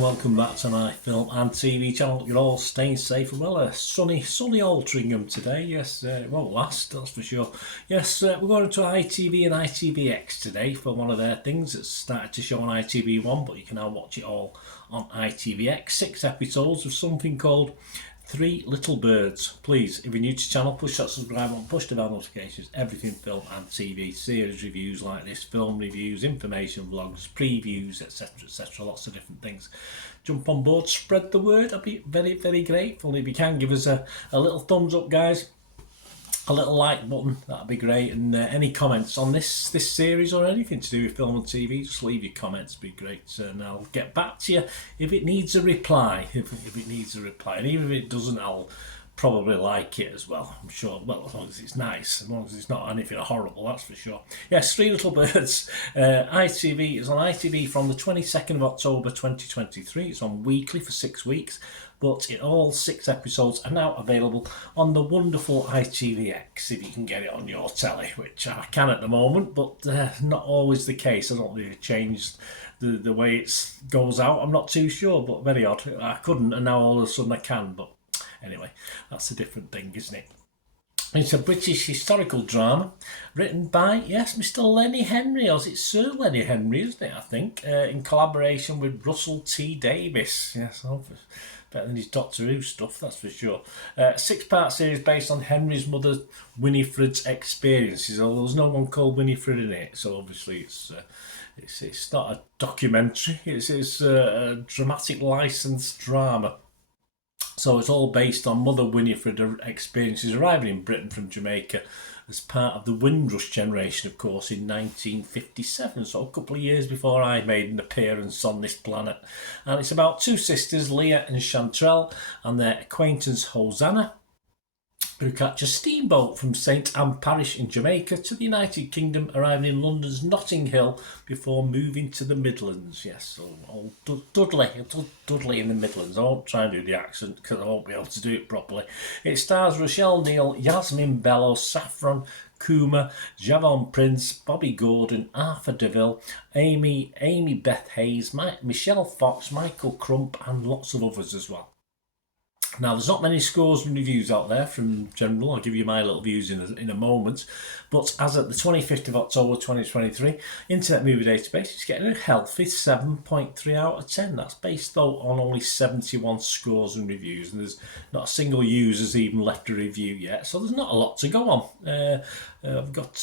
and welcome back to my film and TV channel. You're all staying safe and well. Sunny Altrincham today. Yes, it won't last, that's for sure. Yes, we're going to ITV and ITVX today for one of their things that's started to show on ITV1, but you can now watch it all on ITVX. 6 episodes of something called Three Little Birds. Please, if you're new to the channel, push that subscribe button, push the bell notifications, everything film and TV, series reviews like this, film reviews, information vlogs, previews, etc, lots of different things. Jump on board, spread the word. I'd be very, very grateful if you can give us a little thumbs up, guys. A little like button, that'd be great. And any comments on this series or anything to do with film and TV, just leave your comments, it'd be great. And I'll get back to you if it needs a reply. If it needs a reply, and even if it doesn't, I'll probably like it as well, I'm sure. Well, as long as it's nice, as long as it's not anything horrible, that's for sure. Yes, Three Little Birds. ITV is on ITV from the 22nd of October 2023. It's on weekly for 6 weeks. But all 6 episodes are now available on the wonderful ITVX, if you can get it on your telly, which I can at the moment, but not always the case. I don't think they've changed the way it goes out. I'm not too sure, but very odd. I couldn't, and now all of a sudden I can. But anyway, that's a different thing, isn't it? It's a British historical drama written by, yes, Mr. Lenny Henry, or is it Sir Lenny Henry, isn't it, I think, in collaboration with Russell T Davies. Yes, better than his Doctor Who stuff, that's for sure. 6-part series based on Henry's mother Winifred's experiences, although there's no one called Winifred in it, so obviously it's not a documentary, it's a dramatic licensed drama. So it's all based on Mother Winifred experiences arriving in Britain from Jamaica as part of the Windrush generation, of course, in 1957, so a couple of years before I made an appearance on this planet. And it's about 2 sisters, Leah and Chantrell, and their acquaintance Hosanna, who catch a steamboat from St Anne Parish in Jamaica to the United Kingdom, arriving in London's Notting Hill before moving to the Midlands. Yes, so old Dudley in the Midlands. I won't try and do the accent because I won't be able to do it properly. It stars Rochelle Neal, Yasmin Bellows, Saffron Kuma, Javon Prince, Bobby Gordon, Arthur DeVille, Amy Beth Hayes, Michelle Fox, Michael Crump, and lots of others as well. Now, there's not many scores and reviews out there from general. I'll give you my little views in a moment. But as at the 25th of October 2023, Internet Movie Database is getting a healthy 7.3 out of 10. That's based, though, on only 71 scores and reviews. And there's not a single user's even left a review yet. So there's not a lot to go on. We've got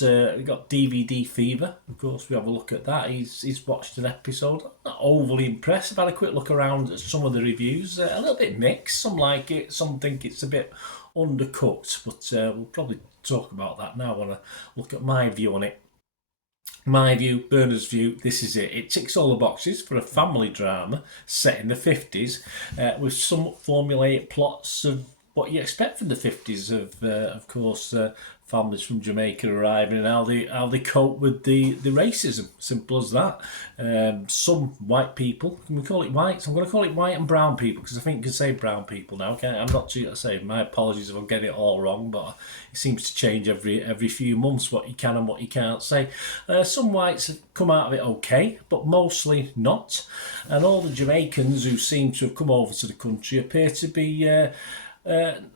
DVD Fever. Of course, we have a look at that. He's watched an episode. I'm not overly impressed. I've had a quick look around at some of the reviews. A little bit mixed. Some like it. Some think it's a bit undercooked. But we'll probably talk about that now. I want to look at my view on it. My view, Bernard's view, this is it. It ticks all the boxes for a family drama set in the 50s with some formulaic plots of what you expect from the 50s of course, families from Jamaica arriving and how they cope with the racism. Simple as that. Some white people, can we call it whites? I'm going to call it white and brown people because I think you can say brown people now. Okay, I'm not too say. My apologies if I'm getting it all wrong, but it seems to change every few months what you can and what you can't say. Some whites have come out of it okay, but mostly not. And all the Jamaicans who seem to have come over to the country appear to be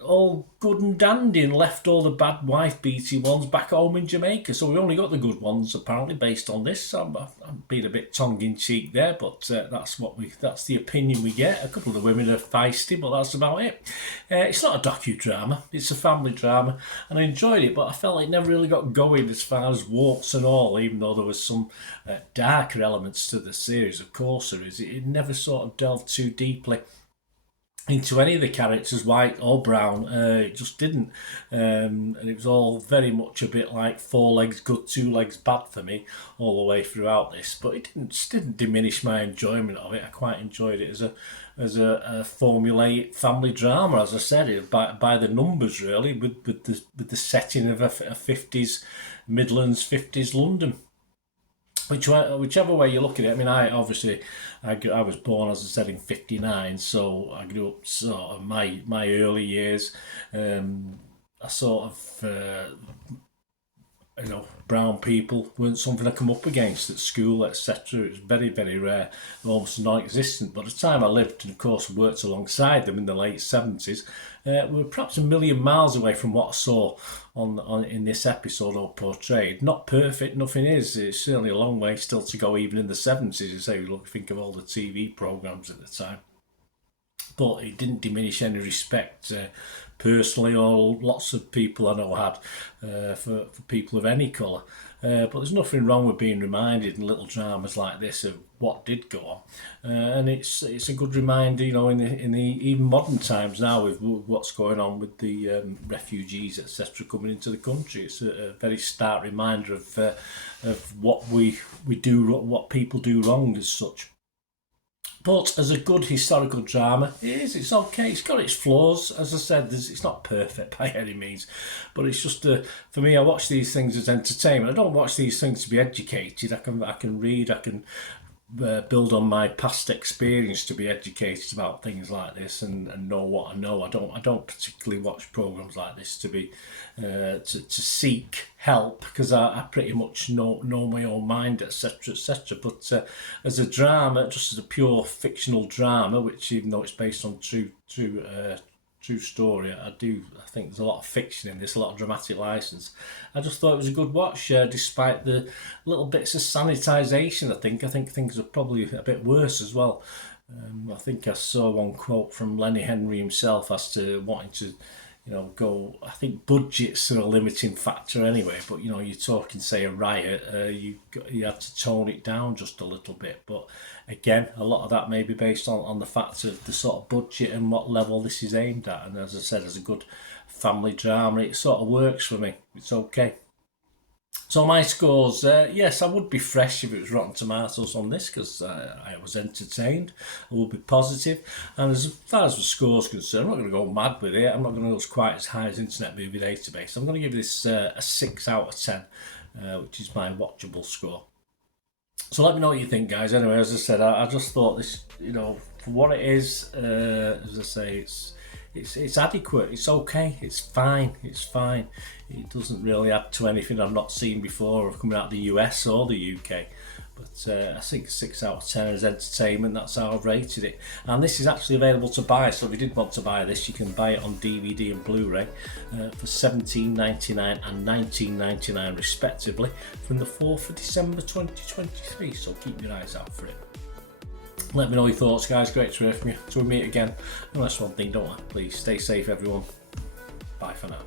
all good and dandy and left all the bad wife-beating ones back home in Jamaica. So we only got the good ones, apparently, based on this. So I'm being a bit tongue-in-cheek there, but that's the opinion we get. A couple of the women are feisty, but that's about it. It's not a docudrama. It's a family drama, and I enjoyed it, but I felt it never really got going as far as warts and all, even though there was some darker elements to the series, of course there is. It never sort of delved too deeply into any of the characters, white or brown. It just didn't, and it was all very much a bit like 4 legs good, 2 legs bad for me all the way throughout this. But it didn't diminish my enjoyment of it. I quite enjoyed it as a formulaic family drama, as I said, by the numbers really, with the setting of a 50s Midlands, 50s London. Whichever way you look at it, I mean, I was born, as I said, in '59, so I grew up sort of my early years. I sort of brown people weren't something I come up against at school, etc. It was very, very rare, almost non-existent. But at the time I lived, and of course worked alongside them in the late 70s, we were perhaps a million miles away from what I saw on in this episode or portrayed. Not perfect, nothing is. It's certainly a long way still to go, even in the 70s. You say, look, think of all the TV programmes at the time. But it didn't diminish any respect personally, or lots of people I know had for people of any colour. But there's nothing wrong with being reminded in little dramas like this of what did go on, and it's a good reminder, in the even modern times now with what's going on with the refugees, etc., coming into the country. It's a very stark reminder of what we do, what people do wrong as such. But as a good historical drama, it's okay. It's got its flaws. As I said, it's not perfect by any means. But it's just, for me, I watch these things as entertainment. I don't watch these things to be educated. I can read, I can build on my past experience to be educated about things like this and know what I know. I don't particularly watch programs like this to be to seek help, because I pretty much know my own mind, etc., etc. But as a drama, just as a pure fictional drama, which even though it's based on true story, I think there's a lot of fiction in this, a lot of dramatic license. I just thought it was a good watch, despite the little bits of sanitisation. I think things are probably a bit worse as well. I think I saw one quote from Lenny himself as to wanting to go. I think budgets are a limiting factor anyway, but you're talking, say, a riot, you had to tone it down just a little bit. But again, a lot of that may be based on the fact of the sort of budget and what level this is aimed at. And as I said, as a good family drama, it sort of works for me. It's okay. So my scores, yes, I would be fresh if it was Rotten Tomatoes on this, because I was entertained. I would be positive. And as far as the score's concerned, I'm not going to go mad with it. I'm not going to go quite as high as Internet Movie Database. I'm going to give this a 6 out of 10, which is my watchable score. So let me know what you think, guys. Anyway, as I said, I just thought this, for what it is, as I say, it's adequate, it's okay, it's fine. It doesn't really add to anything I've not seen before or coming out of the US or the UK. But I think 6 out of 10 is entertainment. That's how I've rated it. And this is actually available to buy, so if you did want to buy this, you can buy it on DVD and Blu-ray for $17.99 and $19.99 respectively from the 4th of December 2023, so keep your eyes out for it. Let me know your thoughts, guys. Great to hear from you. Till we meet again. And that's one thing, don't I? Please stay safe, everyone. Bye for now.